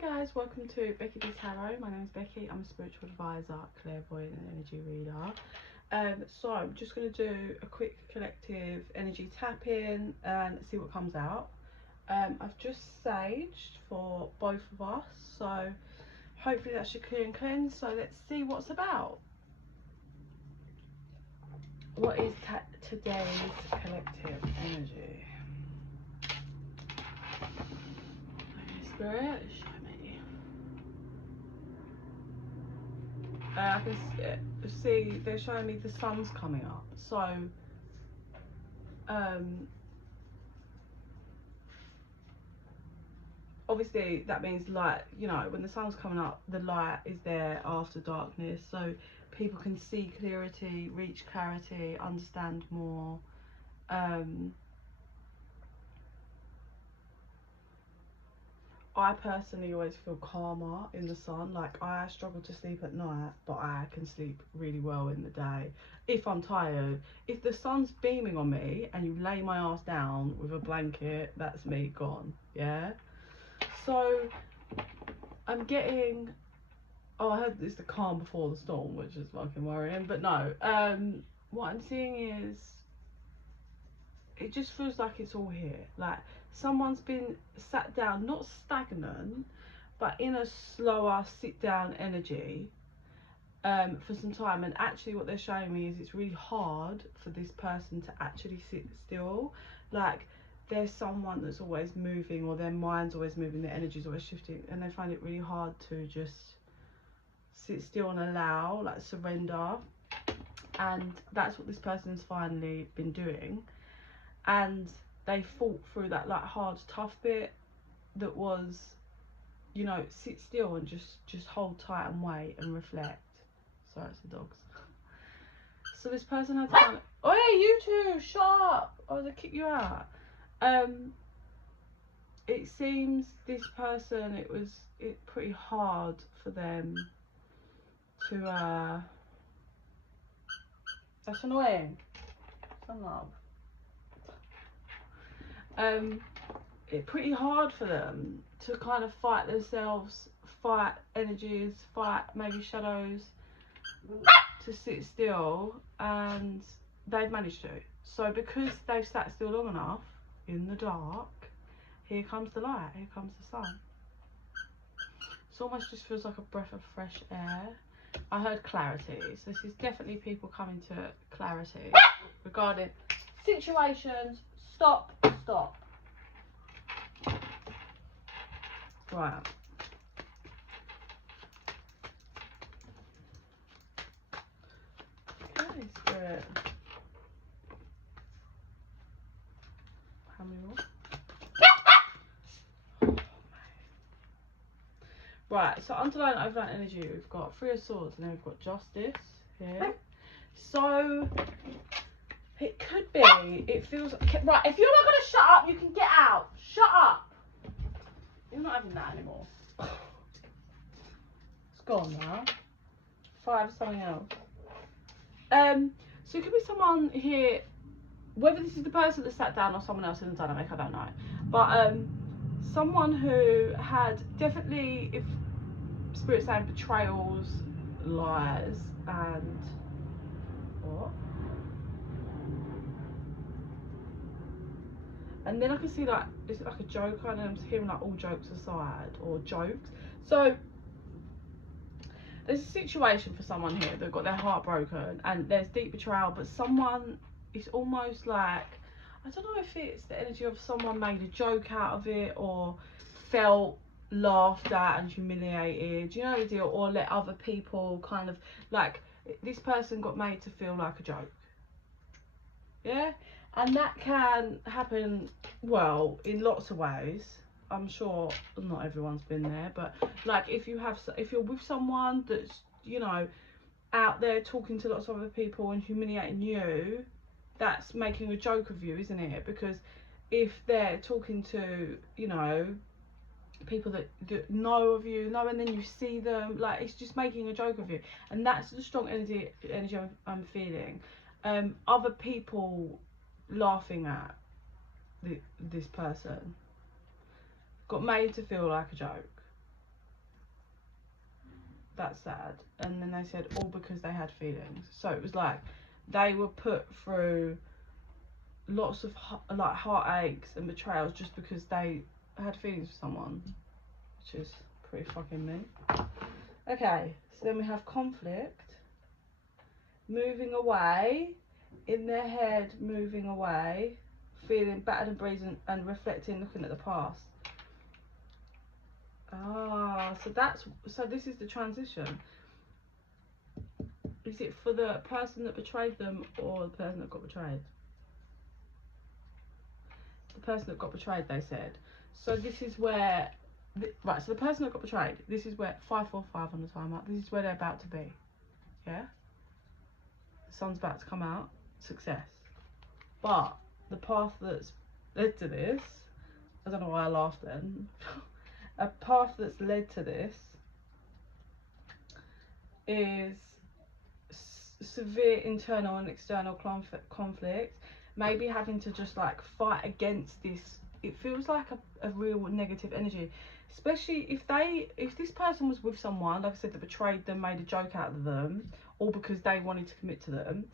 guys, welcome to Becky Tarot. My name is Becky. I'm a spiritual advisor, clairvoyant and energy reader. So I'm just going to do a quick collective energy tap in and see what comes out. I've just saged for both of us, so hopefully that should clear and cleanse. So let's see what's about. What is today's collective energy? Okay, Spirit, show me. I can see they're showing me the sun's coming up. So, obviously that means light. You know, when the sun's coming up, the light is there after darkness. So people can see clarity, reach clarity, understand more. I personally always feel calmer in the sun. Like, I struggle to sleep at night, but I can sleep really well in the day if I'm tired. If the sun's beaming on me and you lay my ass down with a blanket, that's me gone. Yeah, so I'm getting, oh, I heard it's the calm before the storm, which is fucking worrying, but no, what I'm seeing is it just feels like it's all here. Like someone's been sat down, not stagnant, but in a slower sit down energy for some time. And actually what they're showing me is it's really hard for this person to actually sit still. Like there's someone that's always moving, or their mind's always moving, their energy's always shifting, and they find it really hard to just sit still and allow, like surrender. And that's what this person's finally been doing. And they fought through that like hard, tough bit that was, you know, sit still and just hold tight and wait and reflect. Sorry, it's the dogs. So this person had to kind of, oh yeah, you two, shut up, I was gonna kick you out. It seems this person, it pretty hard for them to that's annoying. Some love. It's pretty hard for them to kind of fight themselves, fight energies, fight maybe shadows, to sit still, and they've managed to. So because they've sat still long enough in the dark, here comes the light, here comes the sun. It almost just feels like a breath of fresh air. I heard clarity, so this is definitely people coming to clarity regarding situations. Stop. Right. Okay, Spirit. How many more? Right, so underlying and overlying energy, we've got Three of Swords, and then we've got Justice here. So it could be, it feels like, right, if you're not going to shut up, you can get out. Shut up. You're not having that anymore. It's gone now. 5 something else. So it could be someone here, whether this is the person that sat down or someone else in the dynamic, I don't know. But someone who had definitely, if Spirit's saying, betrayals, lies, and what? And then I can see like, is it like a joke? And I'm hearing like all jokes aside, or jokes. So there's a situation for someone here that got their heart broken, and there's deep betrayal, but someone is almost like, I don't know if it's the energy of someone made a joke out of it, or felt laughed at and humiliated, you know the deal, or let other people kind of, like, this person got made to feel like a joke. Yeah, and that can happen, well, in lots of ways. I'm sure not everyone's been there, but like if you're with someone that's, you know, out there talking to lots of other people and humiliating you, that's making a joke of you, isn't it? Because if they're talking to, you know, people that know of you, and then you see them, like, it's just making a joke of you. And that's the strong energy I'm feeling. Other people laughing at this person got made to feel like a joke. that's sad. And then they said all because they had feelings. So it was like they were put through lots of like heartaches and betrayals just because they had feelings for someone, which is pretty fucking mean. Okay, so then we have conflict, moving away, in their head, moving away, feeling battered and bruised and reflecting, looking at the past. Ah, so this is the transition. Is it for the person that betrayed them or the person that got betrayed? The person that got betrayed, they said. So this is where, right, so the person that got betrayed, this is where, 545 on the timer, this is where they're about to be, yeah? The sun's about to come out, success. But the path that's led to this, I don't know why I laughed then, a path that's led to this is severe internal and external conflict, maybe having to just like fight against this. It feels like a real negative energy, especially if this person was with someone, like I said, that betrayed them, made a joke out of them, all because they wanted to commit to them.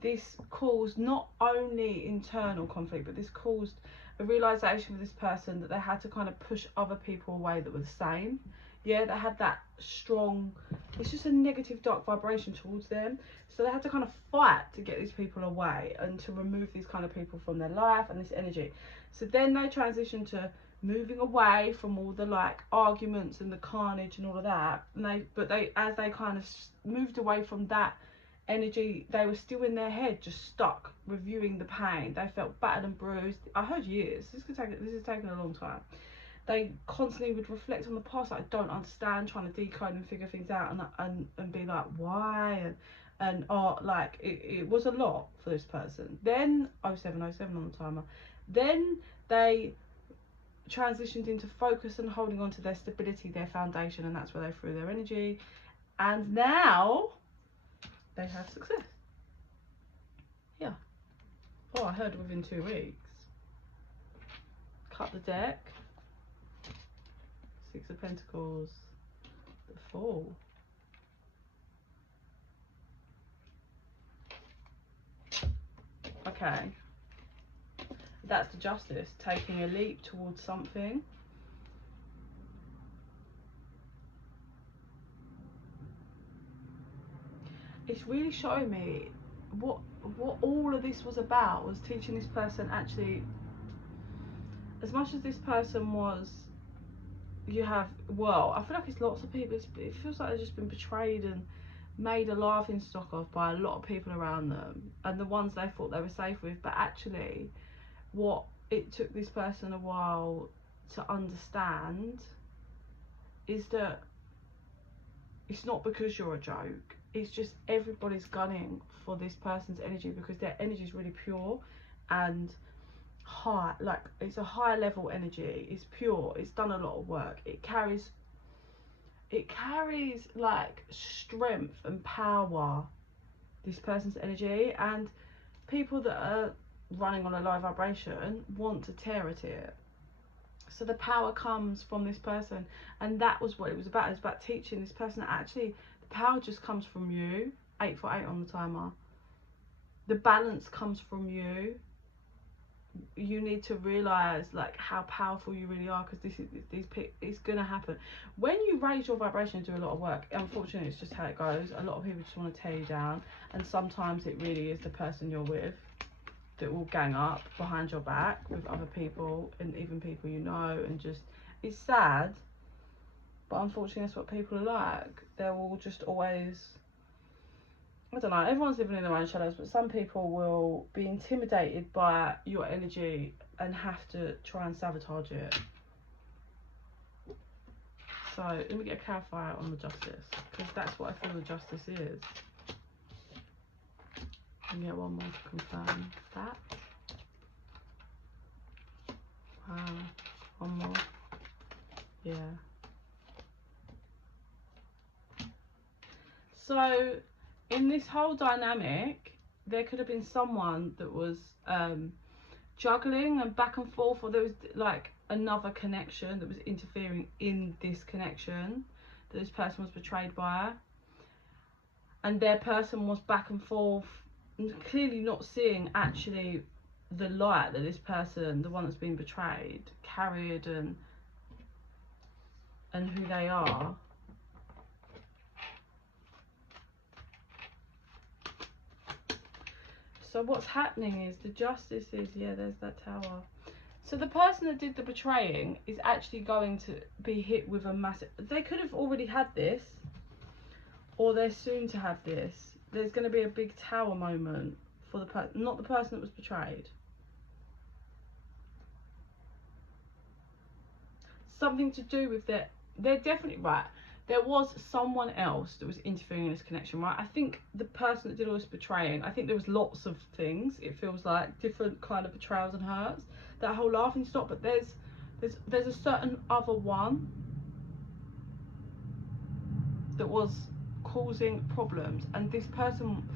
This caused not only internal conflict, but this caused a realization for this person that they had to kind of push other people away that were the same. Yeah, they had that strong, it's just a negative dark vibration towards them. So they had to kind of fight to get these people away and to remove these kind of people from their life and this energy. So then they transitioned to moving away from all the like arguments and the carnage and all of that. And as they kind of moved away from that energy, they were still in their head, just stuck reviewing the pain. They felt battered and bruised. I heard years. This is taking a long time. They constantly would reflect on the past, like, I don't understand, trying to decode and figure things out, and be like, why, and like it was a lot for this person. Then 0707 on the timer. Then they transitioned into focus and holding on to their stability, their foundation, and that's where they threw their energy. And now they have success. Yeah. Oh, I heard within 2 weeks. Cut the deck. 6 of Pentacles. The Fool. Okay. That's the Justice, taking a leap towards something. It's really showing me what all of this was about, was teaching this person actually, as much as this person was, I feel like it's lots of people, it feels like they've just been betrayed and made a laughing stock of by a lot of people around them, and the ones they thought they were safe with. But actually what it took this person a while to understand is that it's not because you're a joke, it's just everybody's gunning for this person's energy because their energy is really pure and high, like it's a high level energy, it's pure, it's done a lot of work, it carries like strength and power, this person's energy. And people that are running on a low vibration want to tear at it. So the power comes from this person, and that was what it was about. It was about teaching this person that actually the power just comes from you. 848 on the timer. The balance comes from you. You need to realize like how powerful you really are, because it's gonna happen when you raise your vibration and do a lot of work. Unfortunately, it's just how it goes. A lot of people just want to tear you down, and sometimes it really is the person you're with that will gang up behind your back with other people, and even people you know, and just, it's sad, but unfortunately that's what people are like. They're all just always, I don't know, everyone's living in their own shadows, but some people will be intimidated by your energy and have to try and sabotage it. So let me get a clarifier on the Justice, because that's what I feel the Justice is. And get one more to confirm that. Wow, one more. Yeah. So in this whole dynamic, there could have been someone that was juggling and back and forth, or there was like another connection that was interfering in this connection. that this person was betrayed by, and their person was back and forth, clearly not seeing actually the light that this person, the one that's been betrayed, carried, and who they are. So what's happening is the justice is, yeah, there's that tower. So the person that did the betraying is actually going to be hit with a massive, they could have already had this, or they're soon to have this. There's going to be a big tower moment for the person, not the person that was betrayed. Something to do with their, they're definitely right. There was someone else that was interfering in this connection, right? I think the person that did all this betraying, I think there was lots of things. It feels like different kind of betrayals and hurts. That whole laughing stock, but there's a certain other one that was causing problems, and this person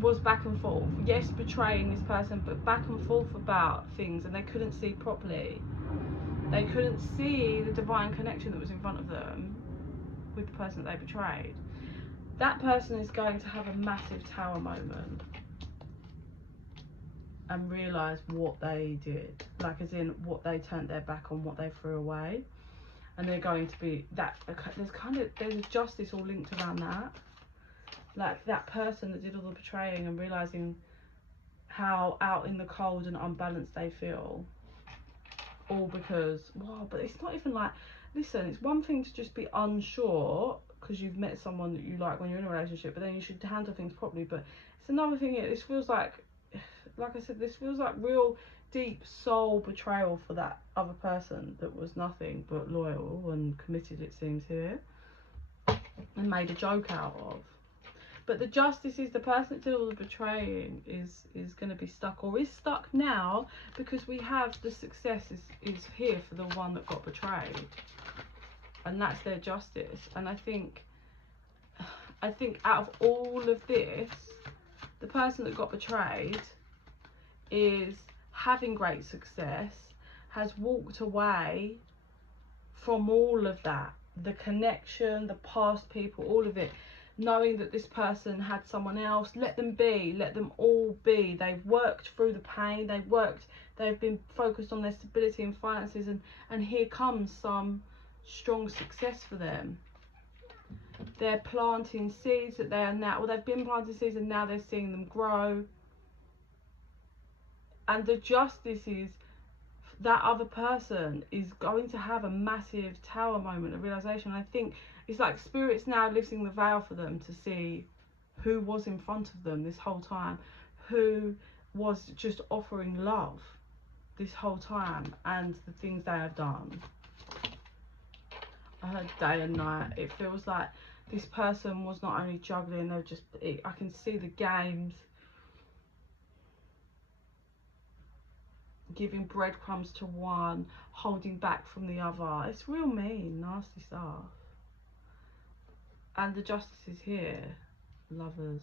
was back and forth. Yes, betraying this person, but back and forth about things, and they couldn't see properly. They couldn't see the divine connection that was in front of them with the person that they betrayed. That person is going to have a massive tower moment and realise what they did, like as in what they turned their back on, what they threw away. And they're going to be that, there's a justice all linked around that. Like that person that did all the betraying and realising how out in the cold and unbalanced they feel. All because, wow, but it's not even like, listen, it's one thing to just be unsure because you've met someone that you like when you're in a relationship, but then you should handle things properly. But it's another thing here, this feels like I said, this feels like real deep soul betrayal for that other person that was nothing but loyal and committed, it seems here, and made a joke out of. But the justice is the person that did all the betraying is going to be stuck, or is stuck now, because we have the success is here for the one that got betrayed, and that's their justice. And I think out of all of this, the person that got betrayed is having great success, has walked away from all of that, the connection, the past people, all of it, knowing that this person had someone else. Let them be, let them all be. They've worked through the pain, they've been focused on their stability and finances, and here comes some strong success for them. They're planting seeds that they are now, well, they've been planting seeds and now they're seeing them grow. And the justice is that other person is going to have a massive tower moment of realization. I think it's like spirit's now lifting the veil for them to see who was in front of them this whole time, who was just offering love this whole time, and the things they have done. I heard day and night. It feels like this person was not only juggling, they're just, I can see the games, giving breadcrumbs to one, holding back from the other. It's real mean, nasty stuff. And the justice is here, lovers.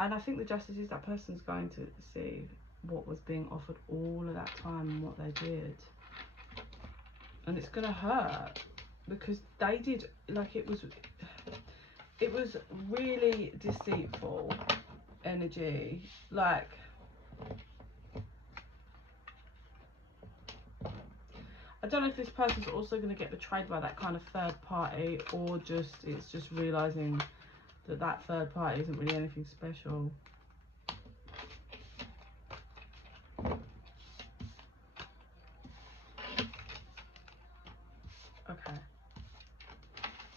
And I think the justice is that person's going to see what was being offered all of that time and what they did. And it's going to hurt, because they did, like, it was really deceitful energy. Like, I don't know if this person's also going to get betrayed by that kind of third party, or just it's just realising that that third party isn't really anything special. Okay,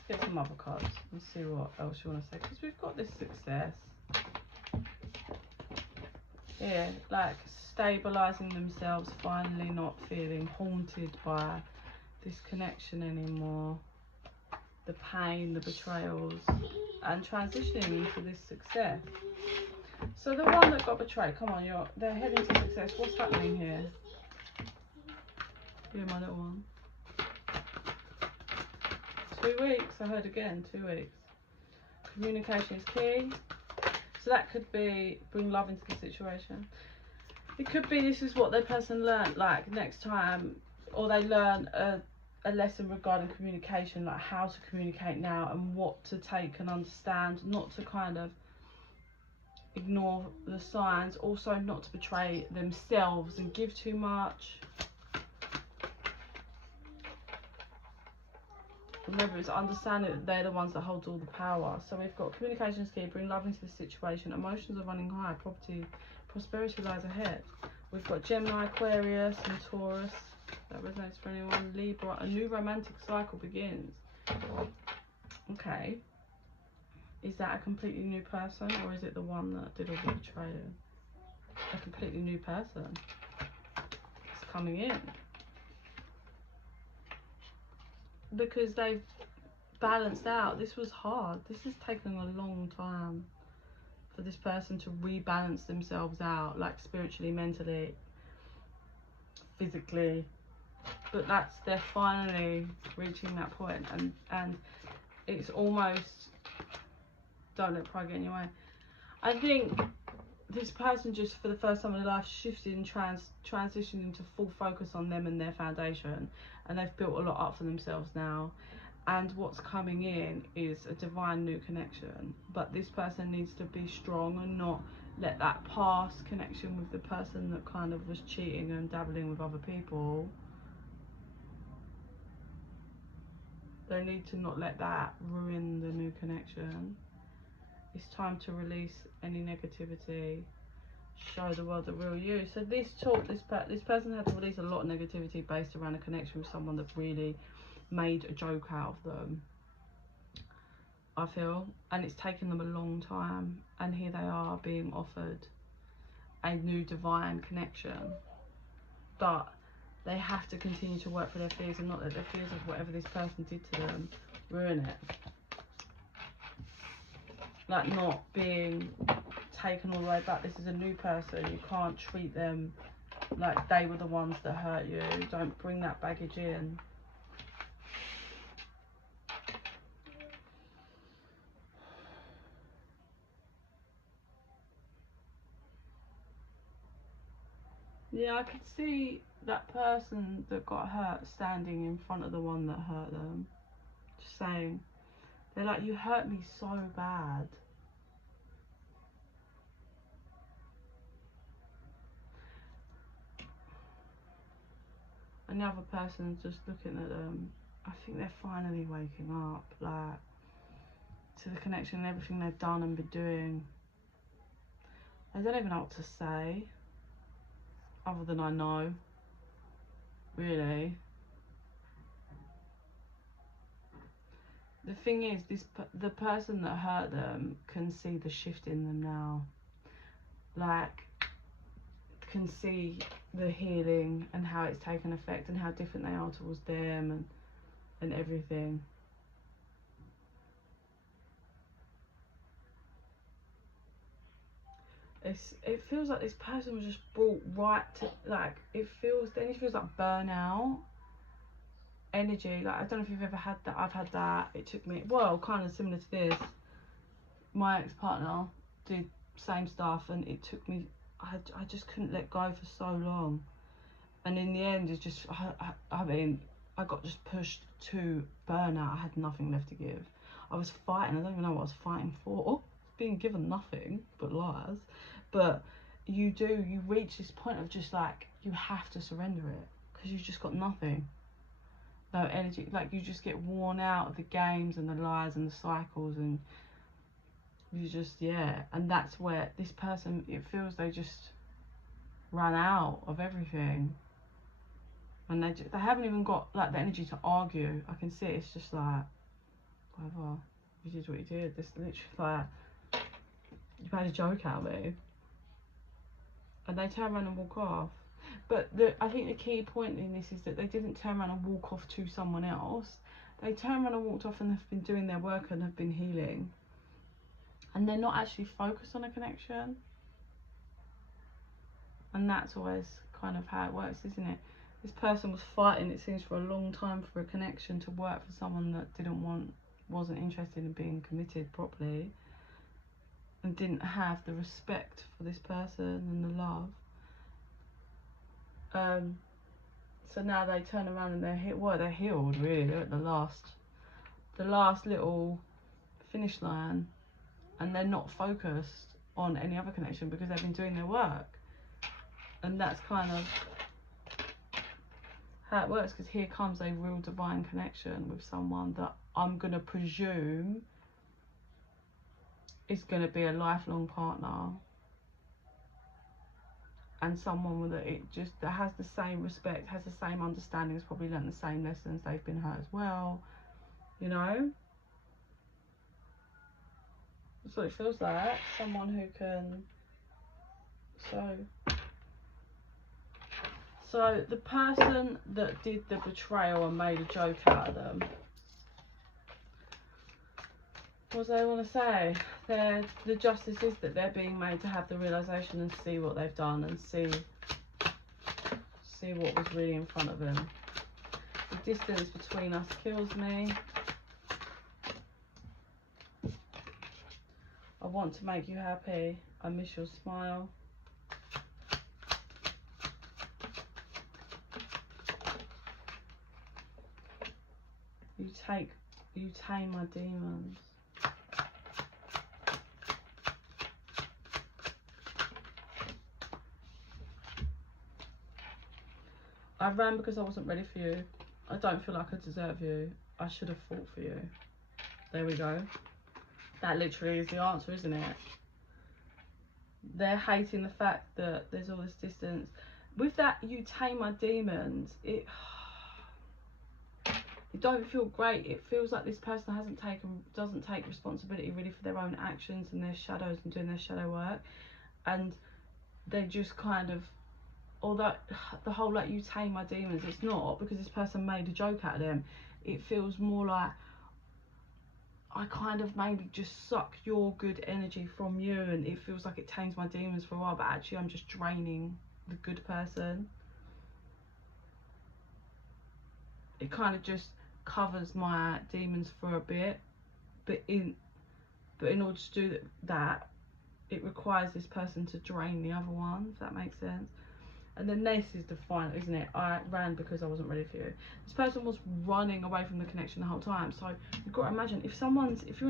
let's get some other cards and see what else you want to say, because we've got this success here, like stabilizing themselves, finally not feeling haunted by this connection anymore, the pain, the betrayals, and transitioning into this success. So the one that got betrayed, come on, they're heading to success. What's happening here? You're my little one. 2 weeks, I heard again, 2 weeks. Communication is key. So that could be bring love into the situation. It could be this is what their person learned, like next time, or they learn a lesson regarding communication, like how to communicate now and what to take and understand, not to kind of ignore the signs, also not to betray themselves and give too much. Remember, it's understanding that they're the ones that hold all the power. So we've got communication is key, bring love into the situation, emotions are running high, prosperity lies ahead. We've got Gemini, Aquarius and Taurus. That resonates for anyone. Libra, a new romantic cycle begins. Okay. Is that a completely new person, or is it the one that did all the betraying? A completely new person. It's coming in. Because they've balanced out. This was hard. This has taken a long time for this person to rebalance themselves out, like spiritually, mentally, physically. But they're finally reaching that point, and it's almost, don't let pride get in your way. I think this person just for the first time in their life shifted and transitioned into full focus on them and their foundation, and they've built a lot up for themselves now. And what's coming in is a divine new connection, but this person needs to be strong and not let that past connection with the person that kind of was cheating and dabbling with other people, they need to not let that ruin the new connection. It's time to release any negativity, show the world the real you. So this person had to release a lot of negativity based around a connection with someone that really made a joke out of them, I feel, and it's taken them a long time, and here they are being offered a new divine connection, but they have to continue to work for their fears and not let their fears of whatever this person did to them ruin it. Like not being taken all the way back. This is a new person. You can't treat them like they were the ones that hurt you. Don't bring that baggage in. Yeah, I could see that person that got hurt standing in front of the one that hurt them. Just saying. They're like, you hurt me so bad. And the other person's just looking at them. I think they're finally waking up, like, to the connection and everything they've done and been doing. I don't even know what to say, other than I know, really. The thing is, the person that hurt them can see the shift in them now. Like, can see the healing and how it's taken effect and how different they are towards them and everything. It feels like this person was just brought right to, like, it feels like burnout energy. Like, I don't know if you've ever had that. I've had that. It took me, well, kind of similar to this. My ex-partner did same stuff, and it took me, I just couldn't let go for so long, and in the end it's just I mean I got just pushed to burnout. I had nothing left to give. I was fighting. I don't even know what I was fighting for. Being given nothing but lies. But you reach this point of just like, you have to surrender it, because you've just got nothing, no energy. Like, you just get worn out of the games and the lies and the cycles, and you just, yeah. And that's where this person, it feels they just ran out of everything, and they haven't even got like the energy to argue. I can see it's just like, whatever, you did what you did. This literally like, you made a joke out of me, and they turn around and walk off. But I think the key point in this is that they didn't turn around and walk off to someone else. They turned around and walked off and have been doing their work and have been healing, and they're not actually focused on a connection. And that's always kind of how it works, isn't it? This person was fighting, it seems, for a long time for a connection to work for someone that wasn't interested in being committed properly, and didn't have the respect for this person and the love. So now they turn around and they're they're healed really. They're at the last little finish line, and they're not focused on any other connection because they've been doing their work. And that's kind of how it works, because here comes a real divine connection with someone that I'm going to presume is going to be a lifelong partner, and someone that that has the same respect, has the same understanding, has probably learned the same lessons, they've been hurt as well, you know. That's what it feels like. Someone who can, so the person that did the betrayal and made a joke out of them, what do they want to say? The justice is that they're being made to have the realisation and see what they've done, and see what was really in front of them. The distance between us kills me. I want to make you happy. I miss your smile. You tame my demons. I ran because I wasn't ready for you. I don't feel like I deserve you. I should have fought for you. There we go. That literally is the answer, isn't it? They're hating the fact that there's all this distance. With that, you tame my demons, it don't feel great. It feels like this person doesn't take responsibility really for their own actions and their shadows and doing their shadow work. And they just kind of, although the whole like you tame my demons, it's not, because this person made a joke out of them. It feels more like I kind of maybe just suck your good energy from you, and it feels like it tames my demons for a while, but actually I'm just draining the good person. It kind of just covers my demons for a bit, but in order to do that, it requires this person to drain the other one, if that makes sense. And then this is the final, isn't it? I ran because I wasn't ready for you. This person was running away from the connection the whole time. So you've got to imagine, if you're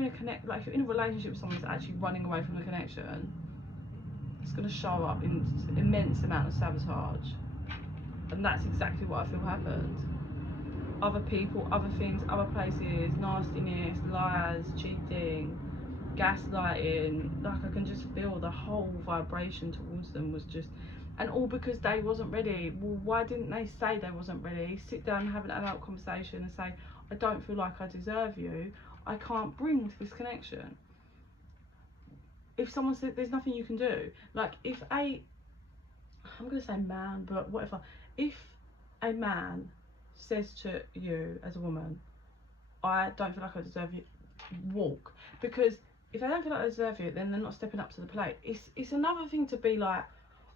in if you're in a relationship with someone that's actually running away from the connection, it's going to show up in immense amount of sabotage. And that's exactly what I feel happened. Other people, other things, other places, nastiness, lies, cheating, gaslighting. Like, I can just feel the whole vibration towards them was just, and all because they wasn't ready. Well, why didn't they say they wasn't ready? Sit down and have an adult conversation and say, I don't feel like I deserve you. I can't bring to this connection. If someone said there's nothing you can do, like if I'm going to say man, but whatever. If a man says to you as a woman, I don't feel like I deserve you, walk. Because if they don't feel like I deserve you, then they're not stepping up to the plate. It's another thing to be like,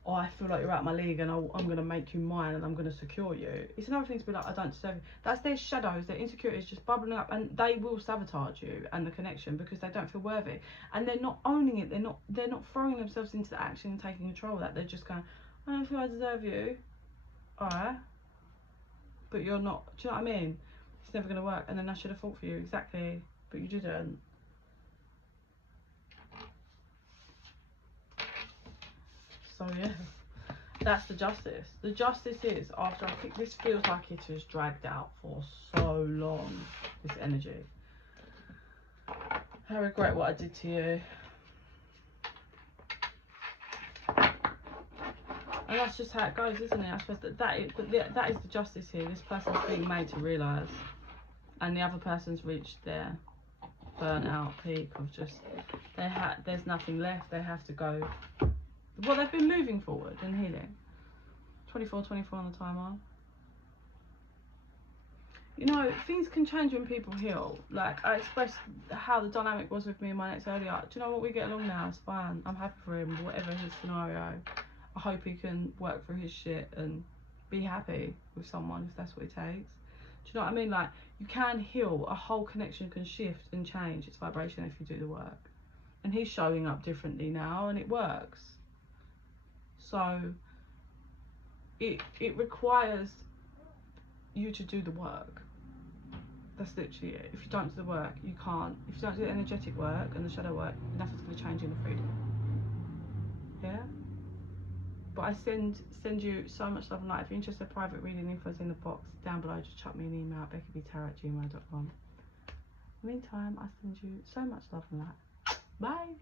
oh, I feel like you're out my league and I'm going to make you mine and I'm going to secure you. It's another thing to be like, I don't deserve you. That's their shadows, their insecurities just bubbling up, and they will sabotage you and the connection because they don't feel worthy. And they're not owning it, they're not throwing themselves into the action and taking control of that. They're just going, I don't feel I deserve you. Alright. But you're not, do you know what I mean? It's never going to work. And then I should have fought for you, exactly. But you didn't. So yeah, that's the justice. The justice is, after I think this feels like it has dragged out for so long, this energy. I regret what I did to you. And that's just how it goes, isn't it? I suppose that is the justice here. This person's being made to realise, and the other person's reached their burnt out peak of just, there's nothing left. They have to go. Well, they've been moving forward and healing. 24 on the timer. You know, things can change when people heal. Like, I expressed how the dynamic was with me and my ex earlier. Do you know what? We get along now. It's fine. I'm happy for him, whatever his scenario. I hope he can work through his shit and be happy with someone if that's what it takes. Do you know what I mean? Like, you can heal. A whole connection can shift and change its vibration if you do the work. And he's showing up differently now, and it works. So it requires you to do the work. That's literally it. If you don't do the work, you can't. If you don't do the energetic work and the shadow work, nothing's going to change in the freedom. Yeah? But I send you so much love and light. If you're interested in private reading, info's in the box down below. Just chuck me an email at bekibtarot@gmail.com. In the meantime, I send you so much love and light. Bye!